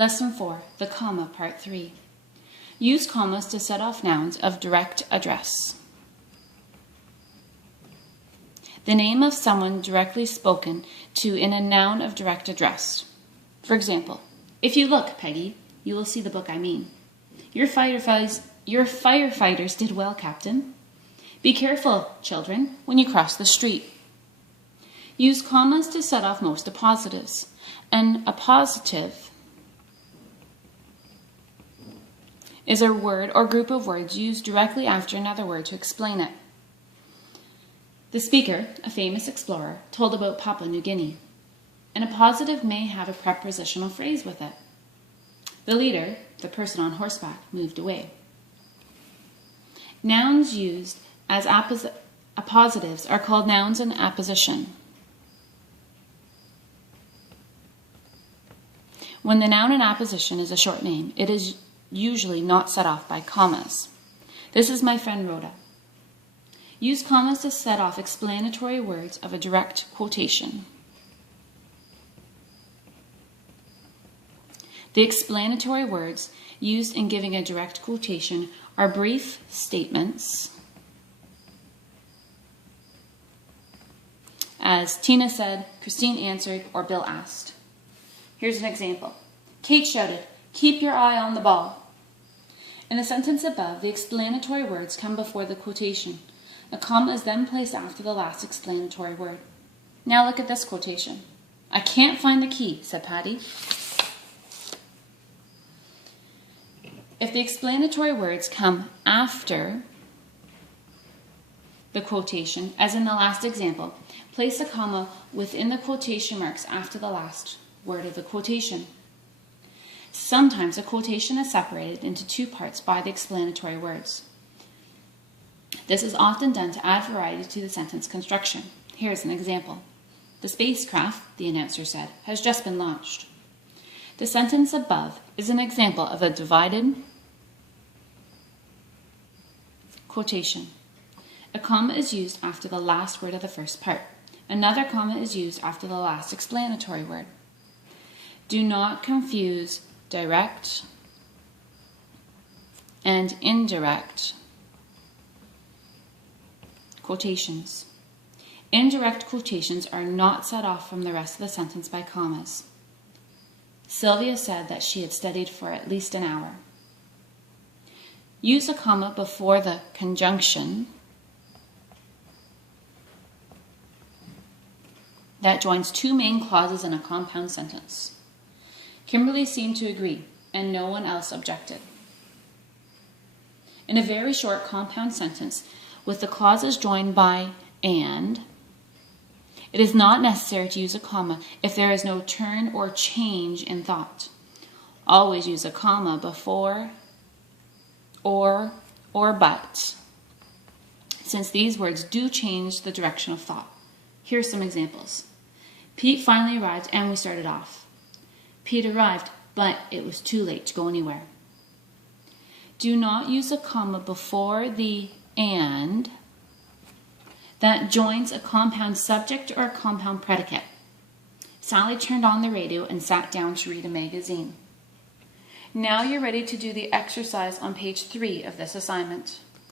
Lesson 4, the comma, part 3. Use commas to set off nouns of direct address. The name of someone directly spoken to in a noun of direct address. For example, if you look, Peggy, you will see the book I mean. Your firefighters did well, Captain. Be careful, children, when you cross the street. Use commas to set off most appositives. An appositive is a word or group of words used directly after another word to explain it. The speaker, a famous explorer, told about Papua New Guinea. An appositive may have a prepositional phrase with it. The leader, the person on horseback, moved away. Nouns used as appositives are called nouns in apposition. When the noun in apposition is a short name, it is usually not set off by commas. This is my friend Rhoda. Use commas to set off explanatory words of a direct quotation. The explanatory words used in giving a direct quotation are brief statements, as Tina said, Christine answered, or Bill asked. Here's an example. Kate shouted, "Keep your eye on the ball." In the sentence above, the explanatory words come before the quotation. A comma is then placed after the last explanatory word. Now look at this quotation. "I can't find the key," said Patty. If the explanatory words come after the quotation, as in the last example, place a comma within the quotation marks after the last word of the quotation. Sometimes a quotation is separated into two parts by the explanatory words. This is often done to add variety to the sentence construction. Here's an example. The spacecraft, the announcer said, has just been launched. The sentence above is an example of a divided quotation. A comma is used after the last word of the first part. Another comma is used after the last explanatory word. Do not confuse direct and indirect quotations. Indirect quotations are not set off from the rest of the sentence by commas. Sylvia said that she had studied for at least an hour. Use a comma before the conjunction that joins two main clauses in a compound sentence. Kimberly seemed to agree, and no one else objected. In a very short compound sentence, with the clauses joined by and, it is not necessary to use a comma if there is no turn or change in thought. Always use a comma before or but, since these words do change the direction of thought. Here are some examples. Pete finally arrived and we started off. Pete arrived, but it was too late to go anywhere. Do not use a comma before the and that joins a compound subject or a compound predicate. Sally turned on the radio and sat down to read a magazine. Now you're ready to do the exercise on page 3 of this assignment.